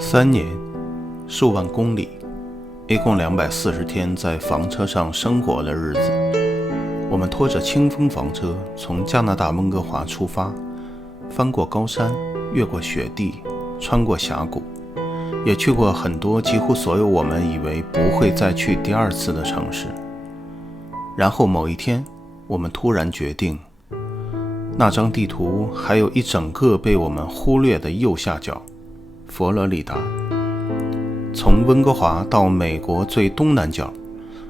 3年，数万公里，一共240天在房车上生活的日子。我们拖着清风房车从加拿大温哥华出发，翻过高山，越过雪地，穿过峡谷，也去过很多几乎所有我们以为不会再去第二次的城市。然后某一天，我们突然决定，那张地图还有一整个被我们忽略的右下角，佛罗里达。从温哥华到美国最东南角，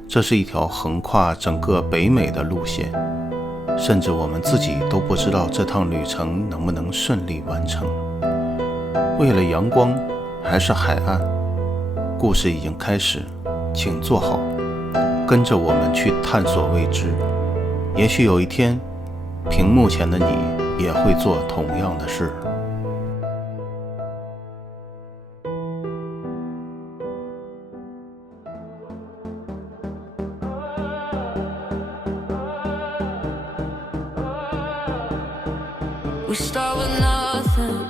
这是一条横跨整个北美的路线，甚至我们自己都不知道这趟旅程能不能顺利完成。为了阳光还是海岸，故事已经开始，请坐好，跟着我们去探索未知。也许有一天，屏幕前的你也会做同样的事。We start with nothing,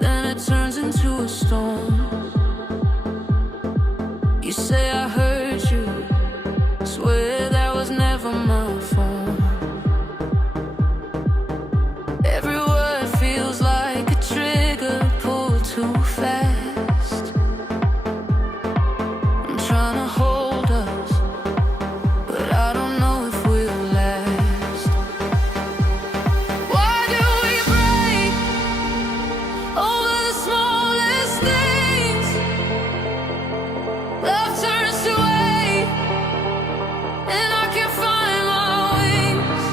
then it turns into a storm. You say I hurt you, swear that was never my fault. Every word feels like a trigger pulled too fast. I'm trying to hold us, but I don't know if we'll last. Why do we break over the smallest things? Love turns to hate, and I can't find my wings.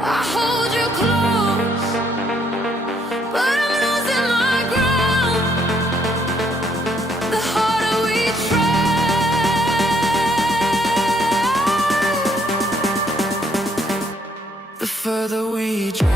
I hold you close, but I'm losing my ground. The harder we try, the further we drown. The further we drown.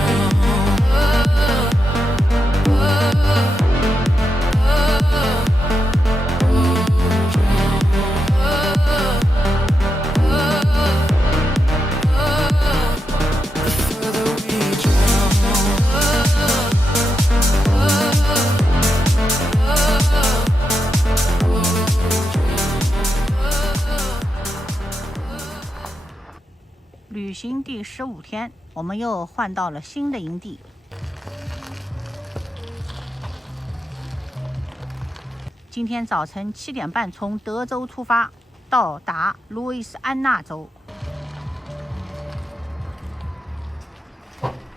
旅行第15天，我们又换到了新的营地。今天早晨7点半从德州出发，到达路易斯安那州。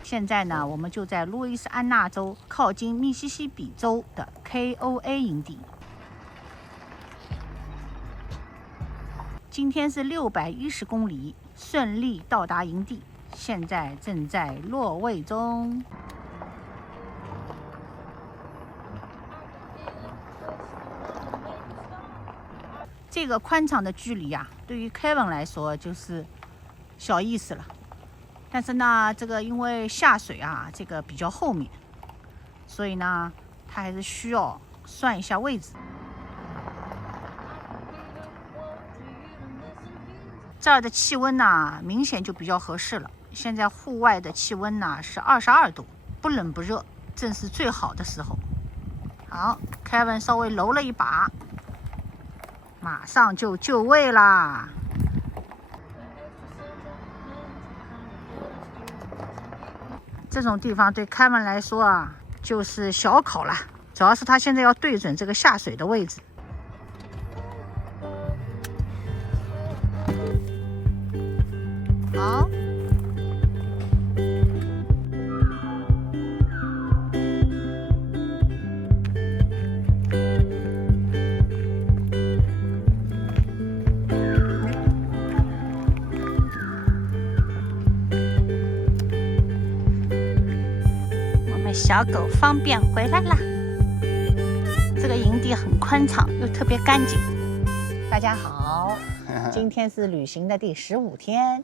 现在呢，我们就在路易斯安那州靠近密西西比州的 KOA 营地。今天是610公里，顺利到达营地，现在正在落位中。这个宽敞的距离啊，对于 Kevin 来说就是小意思了。但是呢，这个因为下水啊，这个比较后面，所以呢，他还是需要算一下位置。这儿的气温呢，明显就比较合适了。现在户外的气温呢是22度，不冷不热，正是最好的时候。好 ，Kevin 稍微揉了一把，马上就就位啦。这种地方对 Kevin 来说啊，就是小考啦，主要是他现在要对准这个下水的位置。好，我们小狗方便回来啦。这个营地很宽敞，又特别干净。大家好。今天是旅行的第15天，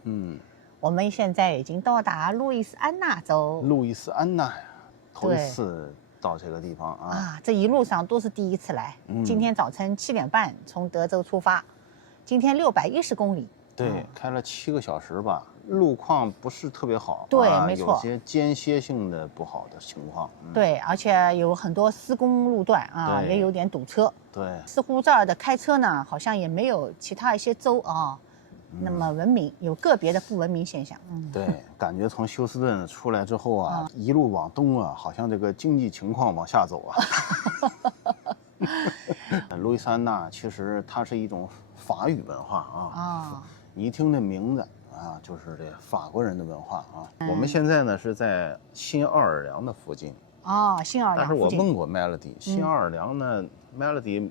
我们现在已经到达路易斯安那州。路易斯安那呀，头一次到这个地方啊！这一路上都是第一次来。今天早晨7点半从德州出发，今天610公里，对，开了7个小时吧，路况不是特别好，对没错有些间歇性的不好的情况。对，而且有很多施工路段啊，对也有点堵车。对，似乎这儿的开车呢，好像也没有其他一些州啊那么文明，有个别的不文明现象。对，感觉从休斯顿出来之后啊，一路往东啊，好像这个经济情况往下走啊。路易斯安那其实它是一种法语文化啊，你一听这名字啊，就是这法国人的文化啊。我们现在呢是在新奥尔良的附近新奥尔良但是我附近问过 Melody，新奥尔良呢，Melody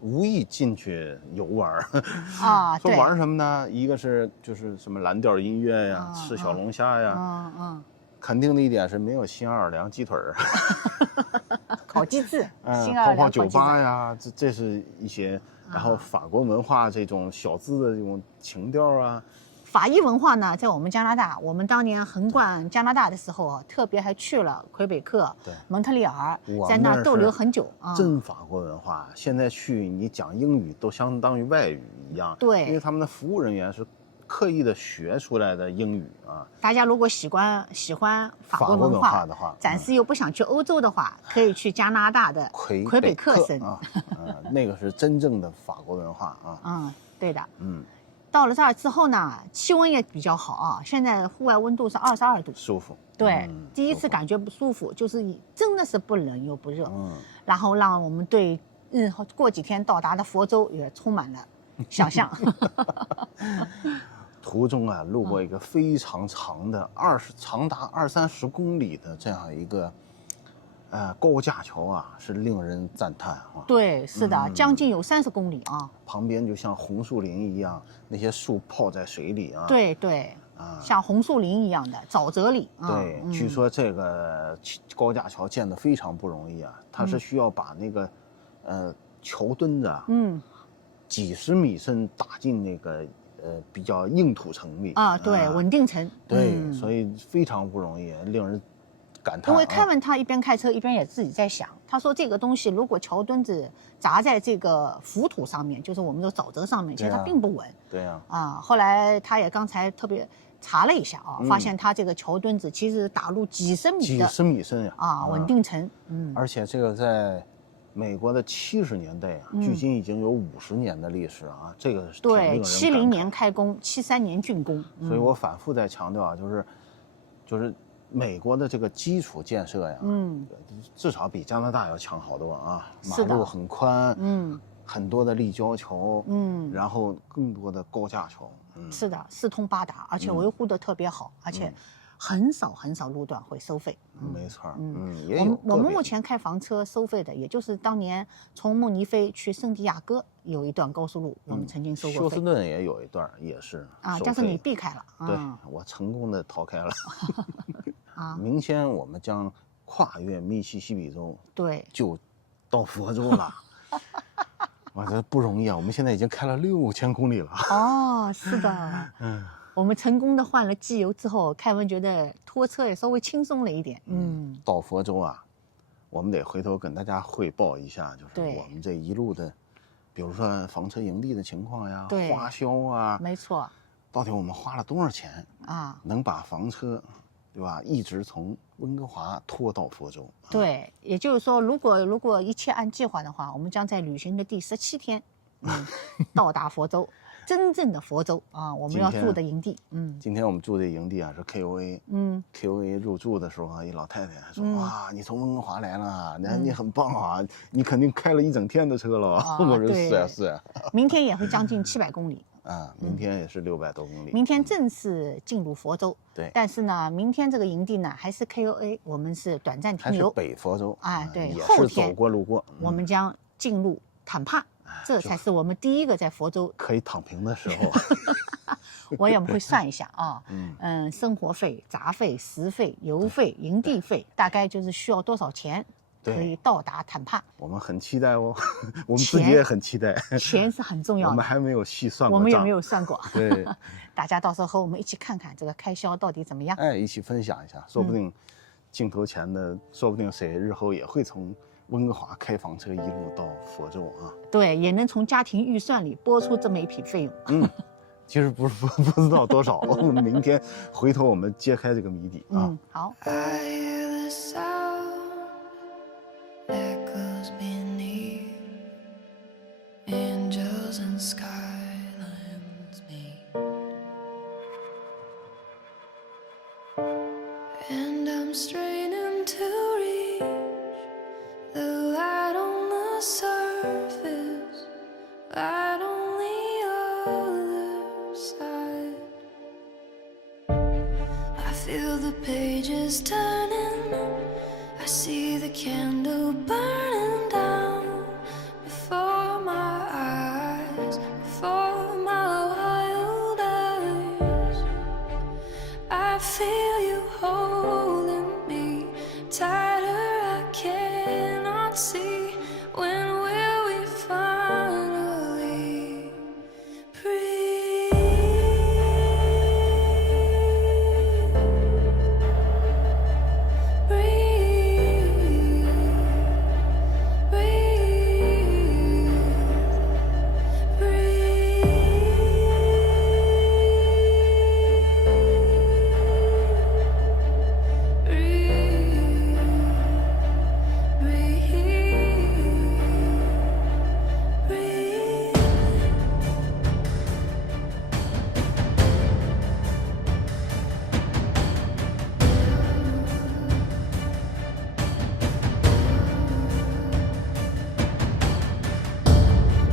无意进去游玩说对，玩什么呢？一个是就是什么蓝调音乐呀，吃小龙虾呀，肯定的一点是没有新奥尔良鸡腿儿，烤鸡翅，新奥尔良泡泡酒烤鸡翅。吧呀，这是一些，然后法国文化这种小资的这种情调啊。法医文化呢，在我们加拿大，我们当年横贯加拿大的时候，特别还去了魁北克、蒙特利尔，在那儿逗留很久啊。真法国文化，现在去你讲英语都相当于外语一样。对，因为他们的服务人员是刻意的学出来的英语啊。大家如果喜欢法国文化的话，暂时又不想去欧洲的话，可以去加拿大的魁北克省啊，那个是真正的法国文化啊。对的。到了这儿之后呢，气温也比较好啊，现在户外温度是22度，舒服。对，第一次感觉不舒服，就是真的是不冷又不热。然后让我们对日后过几天到达的佛州也充满了想象。途中啊，路过一个非常长的长达20-30公里的这样一个高架桥啊，是令人赞叹啊。对，是的，将近有30公里啊。旁边就像红树林一样，那些树泡在水里啊。对，像红树林一样的沼泽里。对，据说这个高架桥建得非常不容易啊，它是需要把那个桥墩子啊，几十米深打进那个比较硬土层里啊，对，稳定层。对，所以非常不容易，令人感叹。因为凯文他一边开车一边也自己在想，他说这个东西如果桥墩子砸在这个浮土上面，就是我们的沼泽上面，其实它并不稳。对呀。后来他也刚才特别查了一下啊，发现它这个桥墩子其实打入几十米深呀稳定层。而且这个在美国的70年代啊，距今已经有50年的历史啊，这个是对，70年开工，73年竣工。所以我反复在强调啊，就是美国的这个基础建设呀，至少比加拿大要强好多啊。马路很宽，很多的立交桥，然后更多的高架桥，是的，四通八达，而且维护的特别好，而且很少路段会收费。没错，我们目前开房车收费的，也就是当年从慕尼黑去圣地亚哥有一段高速路，我们曾经收过费。休斯顿也有一段，也是但是你避开了。对，我成功的逃开了。明天我们将跨越密西西比州，对，就到佛州了。哇，这不容易啊！我们现在已经开了6000公里了。是的。我们成功的换了机油之后，凯文觉得拖车也稍微轻松了一点。到佛州啊，我们得回头跟大家汇报一下，就是我们这一路的，比如说房车营地的情况呀，花销啊，没错，到底我们花了多少钱啊？能把房车，对吧，一直从温哥华拖到佛州。对，也就是说，如果一切按计划的话，我们将在旅行的第17天，到达佛州。真正的佛州啊，我们要住的营地。今天我们住的营地啊是 KOA。KOA 入住的时候啊，一老太太说：“哇，你从温哥华来了，你很棒啊，你肯定开了一整天的车了。”我说：“是啊。”明天也会将近700公里。明天也是600多公里。明天正式进入佛州。对。但是呢，明天这个营地呢还是 KOA， 我们是短暂停留。还是北佛州。对。也是走过路过。我们将进入坦帕。这才是我们第一个在佛州可以躺平的时候。我也会算一下啊，生活费、杂费、食费、油费、营地费，大概就是需要多少钱可以到达坦帕。我们很期待哦，我们自己也很期待。钱是很重要的，我们还没有细算过，我们也没有算过。对，大家到时候和我们一起看看这个开销到底怎么样。一起分享一下，说不定镜头前的，说不定谁日后也会从温哥华开房车一路到佛州啊。对，也能从家庭预算里拨出这么一笔费用。其实不知道多少，明天回头我们揭开这个谜底啊。好。 I hear the sound echoes beneath angels and skylines meet, and I'm straining to reach the light on the surface, light on the other side. I feel the pages turning, I see the candle burning down before my eyes, before my wild eyes. I feel you holding me tighter, I cannot see. When will we finally breathe? Breathe, breathe, breathe.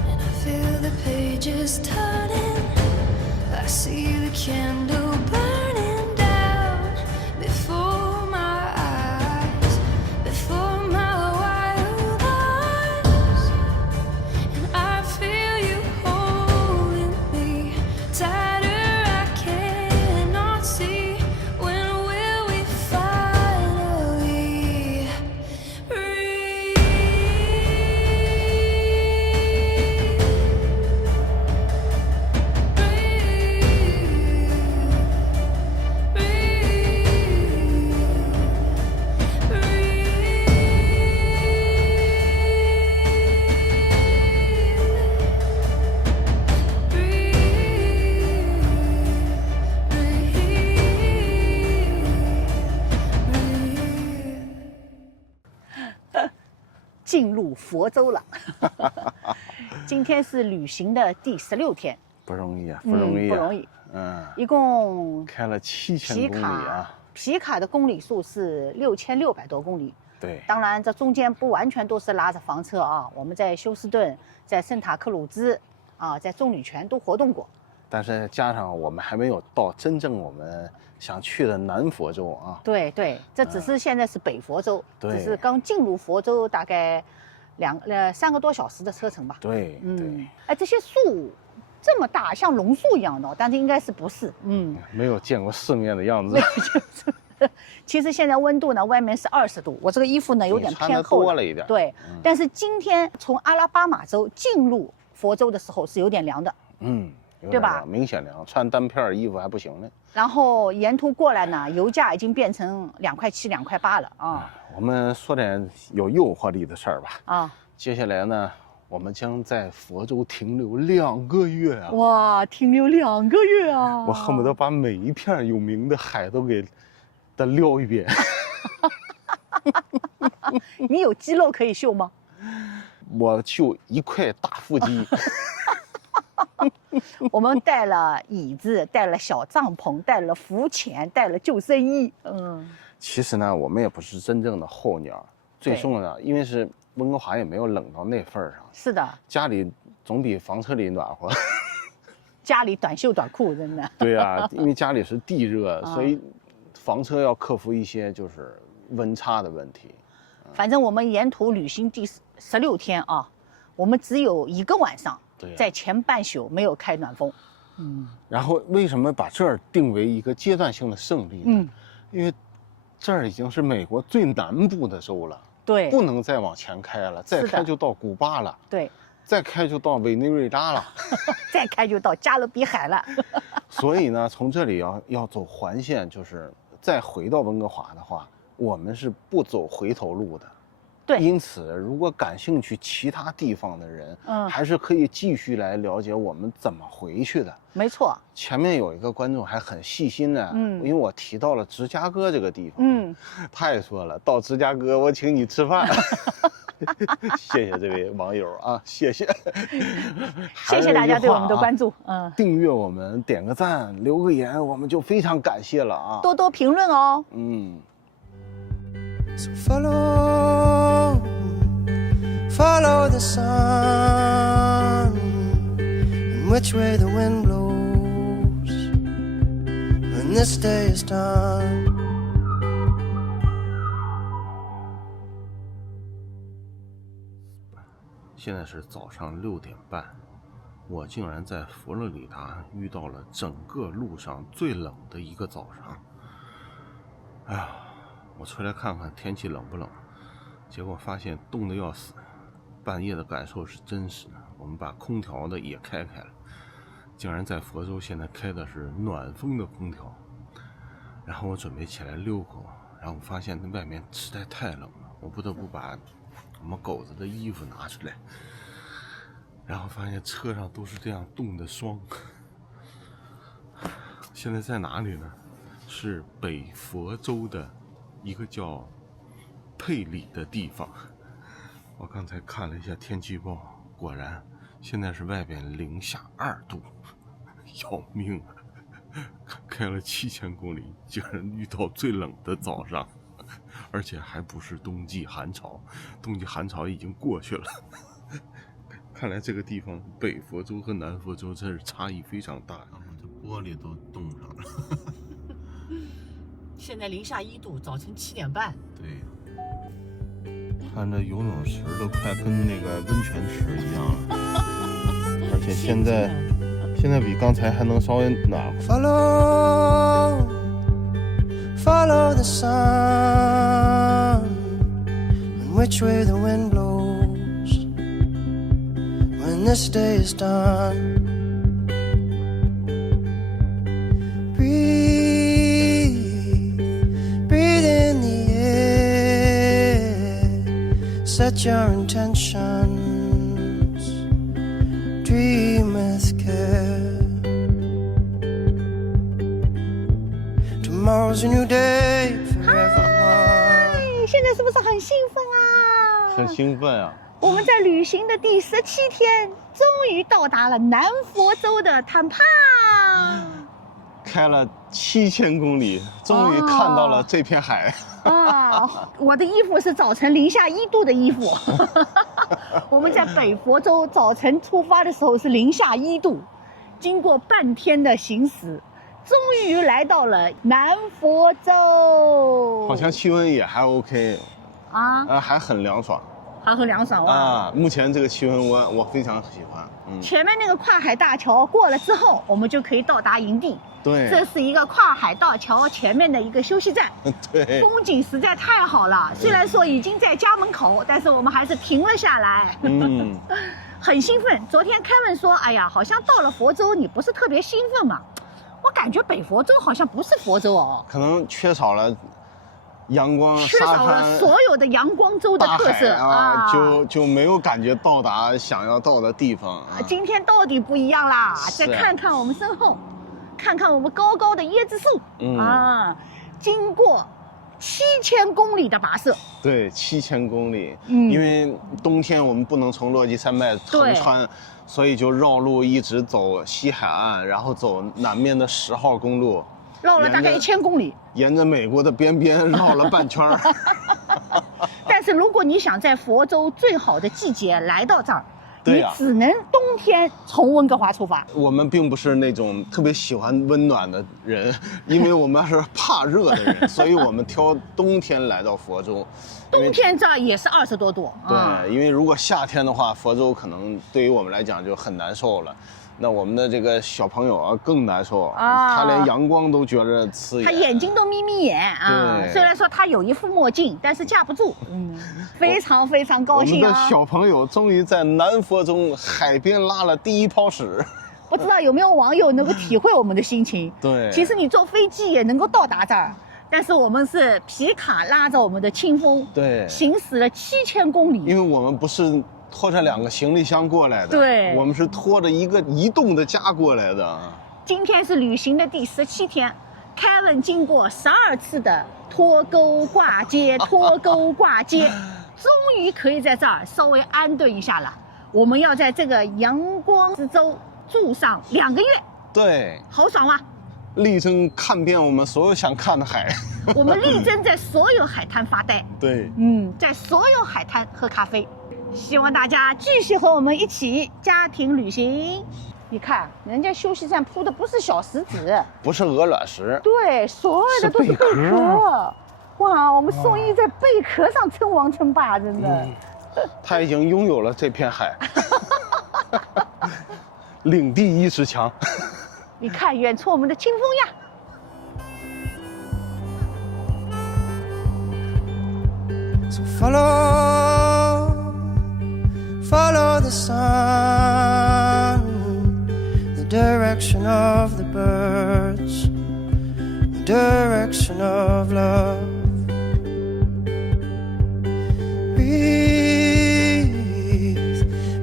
And I feel the pages turning, I see the candle burning down before my eyes, before my wild eyes. And I feel you holding me tighter, I cannot see. When will we finally breathe? breathe. 进入佛州了。今天是旅行的第16天，不容易啊，不容易、啊不容易。嗯，一共开了7000公里啊。皮卡的公里数是6600多公里。对，当然，这中间不完全都是拉着房车啊，我们在休斯顿、在圣塔克鲁兹啊，在棕榈泉都活动过。但是加上我们还没有到真正我们想去的南佛州啊。对对，这只是现在是北佛州，对只是刚进入佛州大概3个多小时的车程吧。对对，哎，这些树这么大，像榕树一样的，但是应该是不是？没有见过世面的样子。其实现在温度呢，外面是20度，我这个衣服呢有点偏厚多了一点。对，但是今天从阿拉巴马州进入佛州的时候是有点凉的。有点对吧凉？明显凉，穿单片衣服还不行呢。然后沿途过来呢，油价已经变成2.7块、2.8块了啊！我们说点有诱惑力的事儿吧。啊，接下来呢，我们将在佛州停留2个月啊！哇，停留2个月啊！我恨不得把每一片有名的海都给它撩一遍。你有肌肉可以秀吗？我就一块大腹肌。我们带了椅子，带了小帐篷，带了浮潜，带了救生衣。其实呢，我们也不是真正的候鸟，最重要的，因为是温哥华也没有冷到那份儿上。是的，家里总比房车里暖和。家里短袖短裤真的。对啊，因为家里是地热，所以房车要克服一些就是温差的问题。反正我们沿途旅行第16天啊，我们只有1个晚上在前半宿没有开暖风。然后为什么把这儿定为一个阶段性的胜利呢？因为这儿已经是美国最南部的州了，对，不能再往前开了，再开就到古巴了，对，再开就到委内瑞拉了，再开就到加勒比海了。所以呢，从这里要走环线，就是再回到温哥华的话，我们是不走回头路的。对因此如果感兴趣其他地方的人，还是可以继续来了解我们怎么回去的。没错。前面有一个观众还很细心的，因为我提到了芝加哥这个地方，他也说了，到芝加哥我请你吃饭。谢谢这位网友啊，谢谢，谢谢大家对我们的关注，订阅我们，点个赞，留个言，我们就非常感谢了啊，多多评论哦。So follow the sun, and which way the wind blows when this day is done. 现在是早上6点半，我竟然在佛罗里达遇到了整个路上最冷的一个早上。哎呀，我出来看看天气冷不冷，结果发现冻得要死。半夜的感受是真实的，我们把空调的也开了，竟然在佛州现在开的是暖风的空调。然后我准备起来遛狗，然后我发现外面实在太冷了，我不得不把我们狗子的衣服拿出来，然后发现车上都是这样冻的霜。现在在哪里呢？是北佛州的一个叫佩里的地方。我刚才看了一下天气预报，果然现在是外边-2度，要命啊！开了7000公里，竟然遇到最冷的早上。而且还不是冬季寒潮，冬季寒潮已经过去了。看来这个地方北佛州和南佛州真是差异非常大，这玻璃都冻上了。现在-1度，早晨7点半。对，看这游泳池都快跟那个温泉池一样了，而且现在比刚才还能稍微暖和。Follow the sun, and which way the wind blows when this day is done. Breathe in the air, set your intentions, dream with care.Tomorrow's a new day forever. 现在是不是很兴奋啊？很兴奋啊！我们在旅行的第17天，终于到达了南佛州的坦帕。开了7000公里，终于看到了这片海。我的衣服是早晨-1度的衣服。我们在北佛州早晨出发的时候是-1度，经过半天的行驶。终于来到了南佛州，好像气温也还 OK 啊，还很凉爽，还很凉爽啊！目前这个气温我非常喜欢。前面那个跨海大桥过了之后，我们就可以到达营地。对，这是一个跨海大桥前面的一个休息站。对，风景实在太好了。虽然说已经在家门口，但是我们还是停了下来。很兴奋。昨天Kevin说，哎呀，好像到了佛州，你不是特别兴奋嘛？我感觉北佛州好像不是佛州哦，可能缺少了阳光，缺少了所有的阳光州的特色啊，就没有感觉到达想要到的地方啊。今天到底不一样啦！再看看我们身后，看看我们高高的椰子树，经过7000公里的跋涉。对，7000公里，因为冬天我们不能从落基山脉横穿。所以就绕路一直走西海岸，然后走南面的10号公路，绕了大概1000公里，沿着美国的边绕了半圈。但是如果你想在佛州最好的季节来到这儿，你只能冬天从温哥华出发。我们并不是那种特别喜欢温暖的人，因为我们是怕热的人，所以我们挑冬天来到佛州。冬天这儿也是20多度。对，因为如果夏天的话，佛州可能对于我们来讲就很难受了。那我们的这个小朋友啊更难受他连阳光都觉着刺眼，他眼睛都眯眯眼啊。虽然说他有一副墨镜，但是架不住。非常非常高兴啊！我们的小朋友终于在南佛州海边拉了第一泡屎。不知道有没有网友能够体会我们的心情？对，其实你坐飞机也能够到达这儿。但是我们是皮卡拉着我们的清风，对，行驶了7000公里。因为我们不是拖着2个行李箱过来的，对我们是拖着一个移动的家过来的。今天是旅行的第17天，Kevin 经过12次的脱钩挂接，脱钩挂接，终于可以在这儿稍微安顿一下了。我们要在这个阳光之州住上2个月，对，好爽啊！力争看遍我们所有想看的海。我们力争在所有海滩发呆，对，在所有海滩喝咖啡。希望大家继续和我们一起家庭旅行。你看，人家休息站铺的不是小石子，不是鹅卵石，对，所有的都是贝是贝壳。哇，我们宋一在贝壳上称王称霸，真的。他已经拥有了这片海，领地意识强。你看远处我们的清风呀。So follow the sun, the direction of the birds, the direction of love.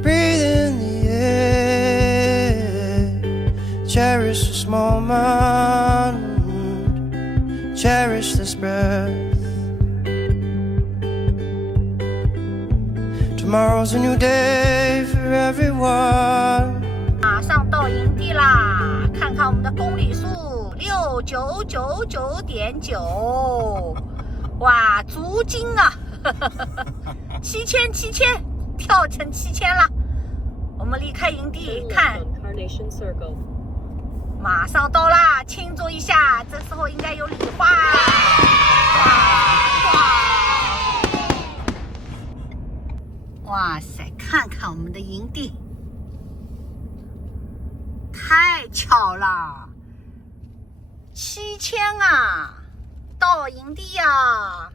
Breathe in the air, cherish this moment, cherish this breath. Tomorrow's a new day for everyone. 马上到营地啦，看看我们的公里数6999.9，哇，足金啊，7000，跳成7000了。我们离开营地，看，马上到啦，庆祝一下，这时候应该有礼花。哇塞，看看我们的营地，太巧了，7000啊，到营地呀。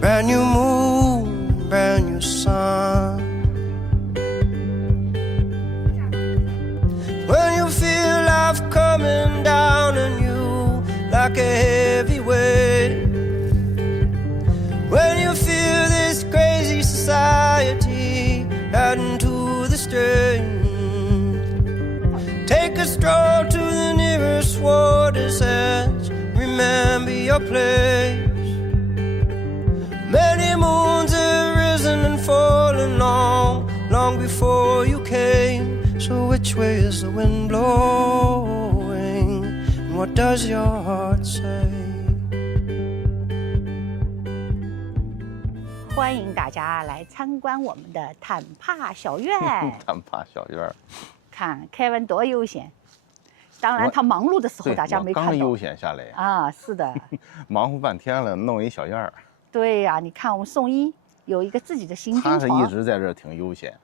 Brand new moon, brand new sun. When you feel life coming down on you like a heavy weight, when you feel this crazy society adding to the strain, take a stroll to the nearest water's edge. Remember your place. Many moons have risen and fallen long before you came. So which way is the wind blowing? And what does your heart say?欢迎大家来参观我们的坦帕小院。坦帕小院，看凯文多悠闲。当然，他忙碌的时候大家没看到。刚悠闲下来啊，是的。忙活半天了，弄一小院儿。对呀，你看我们宋一有一个自己的行军他是床。一直在这儿挺悠闲。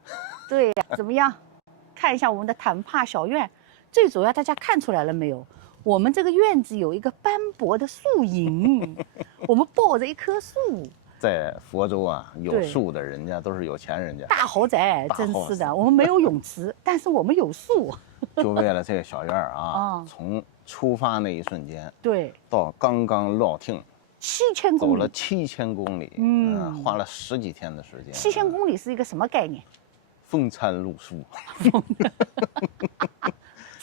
对呀，怎么样？看一下我们的坦帕小院。最主要，大家看出来了没有？我们这个院子有一个斑驳的树影，我们抱着一棵树。在佛州啊，有树的人家都是有钱人家，大豪宅，真是的。我们没有泳池，但是我们有树。就为了这个小院啊，从出发那一瞬间，对，到刚刚落听，7000公里，走了7000公里，花了10几天的时间。7000公里是一个什么概念？风餐露宿。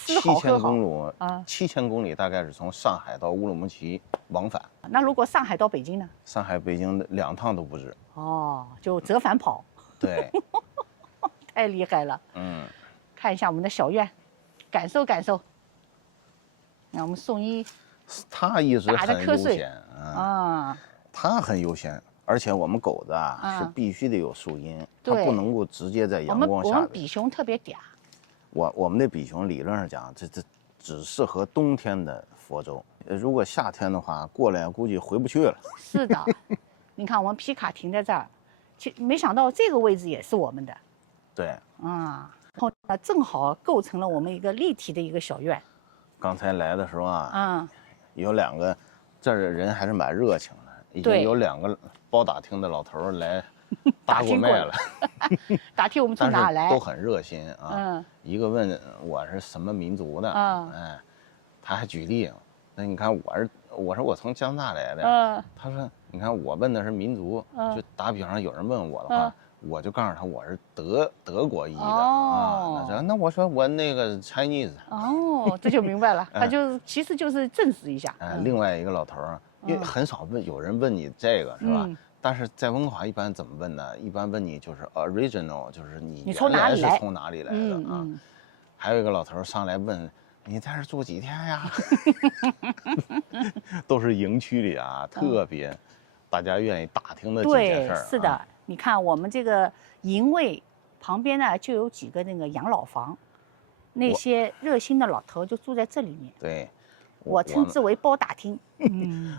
7000公里大概是从上海到乌鲁木齐往返。那如果上海到北京呢？上海、北京的2趟都不止。哦，就折返跑。对，太厉害了。看一下我们的小院，感受感受。那我们宋一，他一直很悠闲啊，他很悠闲，而且我们狗子啊是必须得有树荫，它不能够直接在阳光下。我们比熊特别嗲。我们的比熊理论上讲，这只适合冬天的佛州，如果夏天的话，过来估计回不去了。是的，你看我们皮卡停在这儿，没想到这个位置也是我们的。对，然后呢，正好构成了我们一个立体的一个小院。刚才来的时候啊，有2个，这儿的人还是蛮热情的，已经有2个包打听的老头来打过麦了。打听我们从哪来，都很热心啊。一个问我是什么民族的，他还举例，那你看我说我从加拿大来的，他说你看我问的是民族，就打比方说有人问我的话，我就告诉他我是德国裔的啊。那我说我那个 Chinese。哦，这就明白了，他就其实就是证实一下。另外一个老头儿，因为很少有人问你这个是吧？但是在温哥华一般怎么问呢？一般问你就是 original， 就是你从哪里来，是从哪里来的啊？还有一个老头儿上来问你在这住几天呀？都是营区里啊，特别大家愿意打听的几件事儿。是的，你看我们这个营卫旁边呢，就有几个那个养老房，那些热心的老头就住在这里面。对，我称之为包大厅。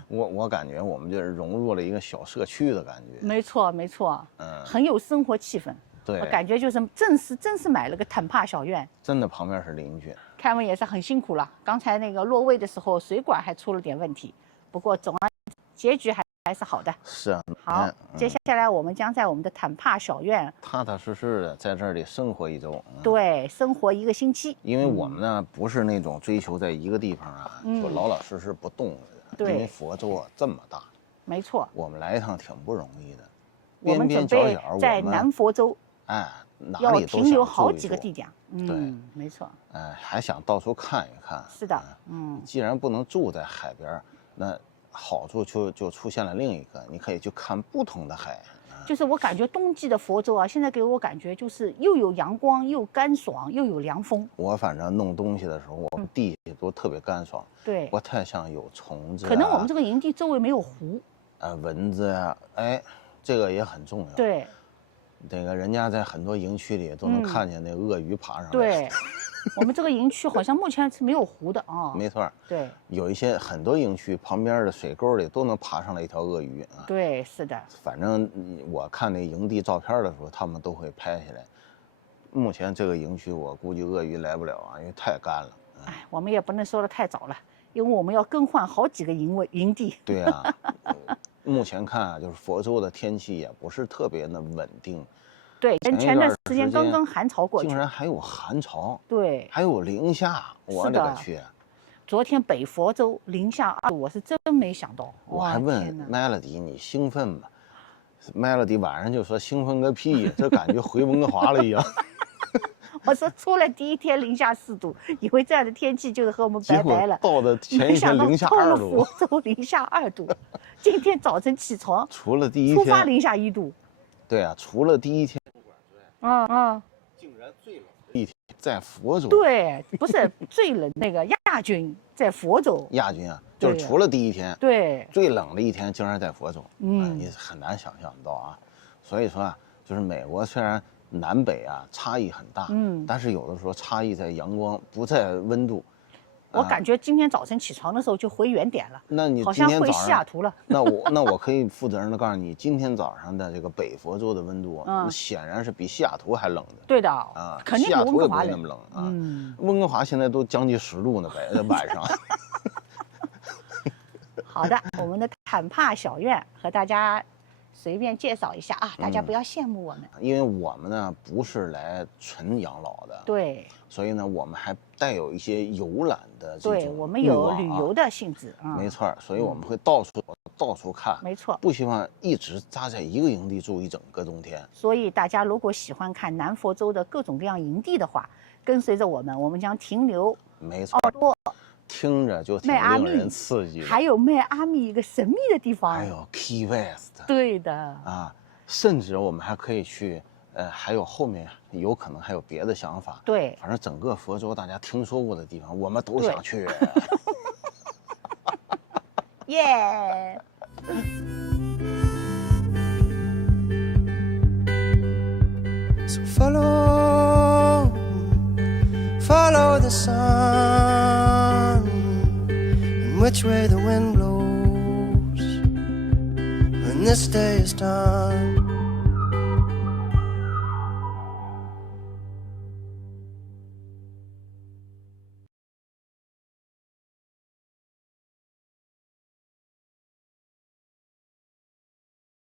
我感觉我们就是融入了一个小社区的感觉。没错没错，很有生活气氛。对，我感觉就是真是买了个坦帕小院。真的，旁边是邻居。凯文也是很辛苦了，刚才那个落位的时候，水管还出了点问题，不过总而结局还是好的。是啊。好，接下来我们将在我们的坦帕小院踏踏实实的在这里生活一周。对，生活1个星期。因为我们呢不是那种追求在一个地方啊，就老老实实不动的。对，因为佛州啊这么大。没错。我们来一趟挺不容易的。我们准备在南佛州。哪里都停留好几个地点。对，没错。还想到处看一看。是的。既然不能住在海边，那好处就出现了另一个，你可以去看不同的海。就是我感觉冬季的佛州啊，现在给我感觉就是又有阳光，又干爽，又有凉风。我反正弄东西的时候，我们地都特别干爽，对，不太像有虫子。可能我们这个营地周围没有湖。蚊子呀，这个也很重要。对。这个人家在很多营区里都能看见那鳄鱼爬上来。对，我们这个营区好像目前是没有湖的啊。没错。对，有很多营区旁边的水沟里都能爬上来一条鳄鱼啊。对，是的。反正我看那营地照片的时候，他们都会拍下来。目前这个营区我估计鳄鱼来不了啊，因为太干了。我们也不能说的太早了，因为我们要更换好几个营地。对啊。目前看啊，就是佛州的天气也不是特别的稳定。对，前段时间刚刚寒潮过去，竟然还有寒潮。对，还有零下，我的个去！昨天北佛州零下2度，我是真没想到。我还问 Melody 你兴奋吗 ？Melody 晚上就说兴奋个屁，这感觉回温哥华了一样。我说出来第一天零下4度，以为这样的天气就是和我们拜拜了。到的前一天零下2度，佛州零下2度，今天早晨起床，除了第一天出发零下1度。对啊，除了第一天。竟然最冷的一天在佛州。对，不是最冷那个亚军在佛州。亚军啊，就是除了第一天，对，最冷的一天竟然在佛州。也很难想象到啊。所以说啊，就是美国虽然南北啊差异很大，但是有的时候差异在阳光，不在温度。我感觉今天早晨起床的时候就回原点了。那你好像回西雅图了。那我可以负责任的告诉你，今天早上的这个北佛州的温度，显然是比西雅图还冷的。对的啊，肯定比温哥华那么冷啊。温哥华现在都将近10度呢，晚上。好的，我们的坦帕小院和大家随便介绍一下啊，大家不要羡慕我们。因为我们呢不是来纯养老的。对。所以呢，我们还带有一些游览的这种欲望啊。对，我们有旅游的性质。没错，所以我们会到处看。没错。不希望一直扎在一个营地住一整个冬天。所以大家如果喜欢看南佛州的各种各样营地的话，跟随着我们将停留。没错。奥多。听着就挺令人刺激。还有迈阿密一个神秘的地方。还有 Key West。对的。啊，甚至我们还可以去。还有后面有可能还有别的想法。对，反正整个佛州大家听说过的地方，我们都想去。耶！So follow the sun, and which way the wind blows when this day is done.